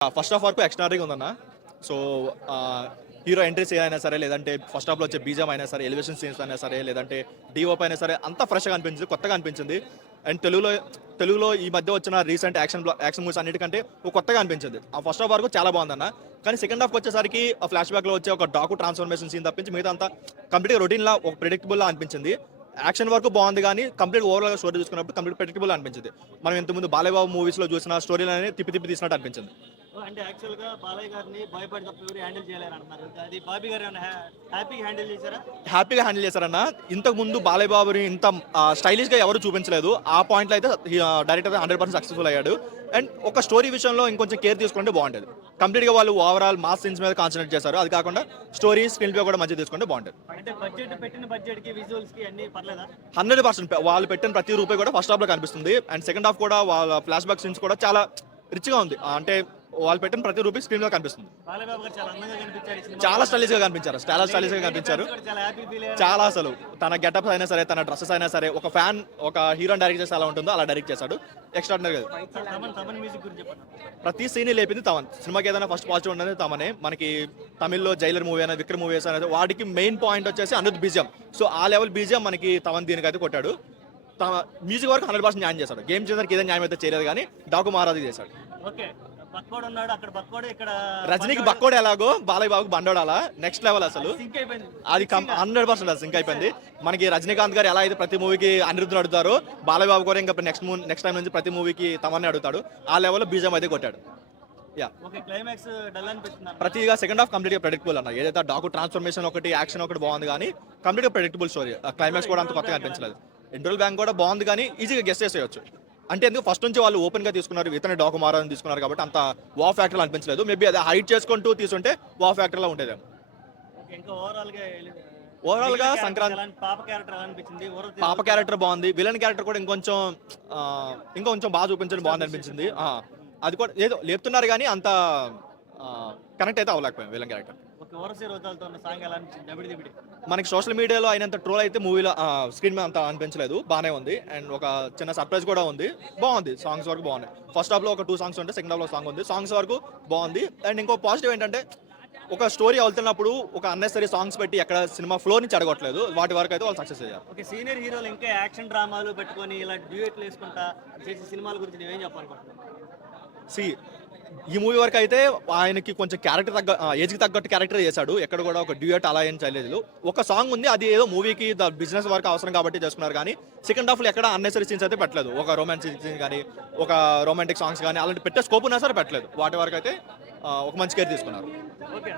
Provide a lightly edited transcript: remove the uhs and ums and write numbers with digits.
First half వరకు ఎక్స్ట్రాడనరీగా ఉందన్న. So hero entries అయినా సరే, లేదంటే ఫస్ట్ హాఫ్లో వచ్చే బీజం అయినా సరే, ఎలివేషన్ సీన్స్ అయినా సరే, లేదంటే డిఓపి అయినా సరే, అంతా ఫ్రెష్గా అనిపించింది, కొత్తగా అనిపించింది. అండ్ తెలుగులో ఈ మధ్య వచ్చిన రీసెంట్ యాక్షన్ మూవీస్ అన్నిటికంటే ఒక కొత్తగా అనిపించింది. ఆ ఫస్ట్ హాఫ్ వరకు చాలా బాగుందన్న. కానీ సెకండ్ హాఫ్ వచ్చేసరికి ఆ ఫ్లాష్ బ్యాక్లో వచ్చే ఒక డాకు ట్రాన్స్ఫర్మేషన్ సీన్ తప్పించి మిగతా అంతా కంప్లీట్గా రొటీన్లా ఒక ప్రిడిక్టబుల్లా అనిపించింది. యాక్షన్ వరకు బాగుంది, కానీ కంప్లీట్ ఓవరాల్ స్టోరీ చూసుకున్నప్పుడు కంప్లీట్ ప్రెడిక్టబుల్ అనిపించింది. మనం ఇంతకుముందు బాలయ్యబాబు మూవీస్లో చూసిన స్టోరీలని తిప్పి తిప్పి తీసినట్టు అనిపించింది. అంటే యాక్చువల్‌గా బాలయ్య గారిని భయపడి తప్ప ఎవరు హ్యాండిల్ చేయలేరంటున్నారు. అది బాబీ గారు ఏమైనా హ్యాపీగా హ్యాండిల్ చేశారా? హ్యాపీగా హ్యాండిల్ చేశారన్న. ఇంతకు ముందు బాలయ్య బాబుని ఇంత స్టైలిష్గా ఎవరు చూపించలేదు. ఆ పాయింట్లో అయితే డైరెక్టర్ 100% సక్సెస్ఫుల్ అయ్యాడు. అండ్ ఒక స్టోరీ విషయంలో ఇంకొంచెం కేర్ తీసుకుంటే బాగుంటుంది. కంప్లీట్గా వాళ్ళు ఓవరాల్ మాస్ సీన్స్ మీద కాన్సన్ట్రేట్ చేశారు. అది కాకుండా స్టోరీ స్క్రీన్ ప్లే కూడా మంచిగా తీసుకుంటే బాగుంటుంది. అంటే పెట్టిన బడ్జెట్‌కి విజువల్స్‌కి అన్ని పర్లేదా? 100% వాళ్ళు పెట్టిన ప్రతి రూపాయి కూడా ఫస్ట్ హాఫ్లో కనిపిస్తుంది. అండ్ సెకండ్ హాఫ్ కూడా వాళ్ళ ఫ్లాష్ బ్యాక్ సీన్స్ కూడా చాలా రిచ్గా ఉంది. అంటే వాళ్ళు పెట్టిన ప్రతి రూపాయి స్క్రీన్ లో కనిపిస్తుంది. బాలయ్య బాబు గారు చాలా అందంగా కనిపించారు. చాలా స్టైలిష్ గా కనిపించారు. చాలా హ్యాపీ ఫీల్ అయ్యారు. చాలా అసలు తన గెటప్స్ అయినా సరే, తన డ్రెస్సెస్ అయినా సరే, ఒక హీరోని డైరెక్ట్ చేస్తే ఎలా ఉంటుందో అలా డైరెక్ట్ చేశాడు. ఎక్స్ట్రాడినరీ. తమన్ మ్యూజిక్ గురించి చెప్పండి. ప్రతి సీన్ లేపింది తమన్. సినిమాకి ఏదైనా ఫస్ట్ పాజిటివ్ ఉండేది తమనే. మనకి తమిళ్లో జైలర్ మూవీ అనేది, విక్రమ్ మూవీస్ అనేది, వాటికి మెయిన్ పాయింట్ వచ్చేసి అనిరుద్ బీజియం. సో ఆ లెవెల్ బీజియం మనకి తమన్ దీనికైతే కొట్టాడు. తమ మ్యూజిక్ వరకు 100% న్యాయం చేశాడు. గేమ్ చేసేందుకు ఏదైనా న్యాయం అయితే చేయలేదు, కానీ డాకు మహారాజు చేశాడు. ఓకే, బక్కోడు ఉన్నాడు అక్కడ, బక్కోడు ఇక్కడ. రజనీకి బక్కోడు ఎలాగో బాలయ్య బాబుకి బండోడు అలా నెక్స్ట్ లెవెల్ అసలు. అది 100% సింక్ అయిపోయింది. మనకి రజనీకాంత్ గారు ఎలా అయితే ప్రతి మూవీకి అనిరుద్ధుని అడుగుతారో, బాలయ్య బాబు కూడా ఇంకా నెక్స్ట్ టైం నుంచి ప్రతి మూవీకి తమన్ని అడుగుతాడు. ఆ లెవెల్లో బీజం అయితే కొట్టాడు. ప్రతిగా సెకండ్ హాఫ్ కంప్లీట్ గా ప్రెడిక్టబుల్ అన్న. ఏదైతే డాకు ట్రాన్స్ఫర్మేషన్ ఒకటి, యాక్షన్ ఒకటి బాగుంది, కానీ కంప్లీట్ గా ప్రెడిక్టబుల్ స్టోరీ. క్లైమాక్స్ కూడా అంత కొత్తగా అనిపించలేదు. ఇంటర్వల్ బ్యాంక్ కూడా బాగుంది, కానీ ఈజీగా గెస్ చేసేయచ్చు. అంటే ఎందుకు ఫస్ట్ నుంచి వాళ్ళు ఓపెన్ గా తీసుకున్నారు, ఇతనే డాకు మారాలని తీసుకున్నారు కాబట్టి అంత వా ఫ్యాక్టర్ అనిపించలేదు. మేబీ అది హైట్ చేసుకుంటూ తీసుంటే వా ఫ్యాక్టర్ లా ఉండేదేమో. ఓవరాల్ గా సంక్రాంతి పాప క్యారెక్టర్ బాగుంది. విలన్ క్యారెక్టర్ కూడా ఇంకొంచెం బాగా చూపించడం బాగుంది అనిపించింది. అది కూడా ఏదో లేపుతున్నారు, కానీ అంత కనెక్ట్ అయితే అవ్వలేకపోయాం విలన్ క్యారెక్టర్. మనకి సోషల్ మీడియాలో అయినంత ట్రోల్ అయితే మూవీలో స్క్రీన్ మీద అంత అనిపించలేదు. బాగానే ఉంది. అండ్ ఒక చిన్న సర్ప్రైజ్ కూడా ఉంది. బాగుంది. సాంగ్స్ వరకు బాగున్నాయి. ఫస్ట్ హాఫ్ లో ఒక 2 సాంగ్స్ ఉంటే సెకండ్ హాఫ్ లో సాంగ్ ఉంది. సాంగ్స్ వరకు బాగుంది. అండ్ ఇంకో పాజిటివ్ ఏంటంటే, ఒక స్టోరీ వెళ్తున్నప్పుడు ఒక అన్నెసరీ సాంగ్స్ పెట్టి ఎక్కడ సినిమా ఫ్లో నుంచి అడగట్లేదు. వాటి వరకు అయితే వాళ్ళు సక్సెస్ అయ్యారు. ఓకే, సీనియర్ హీరోలు ఇంకా యాక్షన్ డ్రామాలు పెట్టుకొని ఇలా డ్యూయెట్లు వేసుకుంటా చేసే సినిమాల గురించి నేనేం చెప్పాలనుకుంటున్నాను. ఈ మూవీ వరకు అయితే ఆయనకి కొంచెం క్యారెక్టర్ ఏజ్కి తగ్గట్టు క్యారెక్టర్ చేశాడు. ఎక్కడ కూడా ఒక డ్యూయట్ అలా ఏం చేయలేదు. ఒక సాంగ్ ఉంది, అది ఏదో మూవీకి బిజినెస్ వరకు అవసరం కాబట్టి చేసుకున్నారు, కానీ సెకండ్ హాఫ్లో ఎక్కడ అన్నెసరీ సీన్స్ అయితే పెట్టలేదు. ఒక రొమాన్స్ సీన్ కానీ, ఒక రొమాంటిక్ సాంగ్స్ కానీ అలాంటి పెట్టే స్కోప్ ఉన్నా సరే పెట్టలేదు. వాటి వరకు అయితే ఒక మంచి కేర్ తీసుకున్నారు. ఓకే.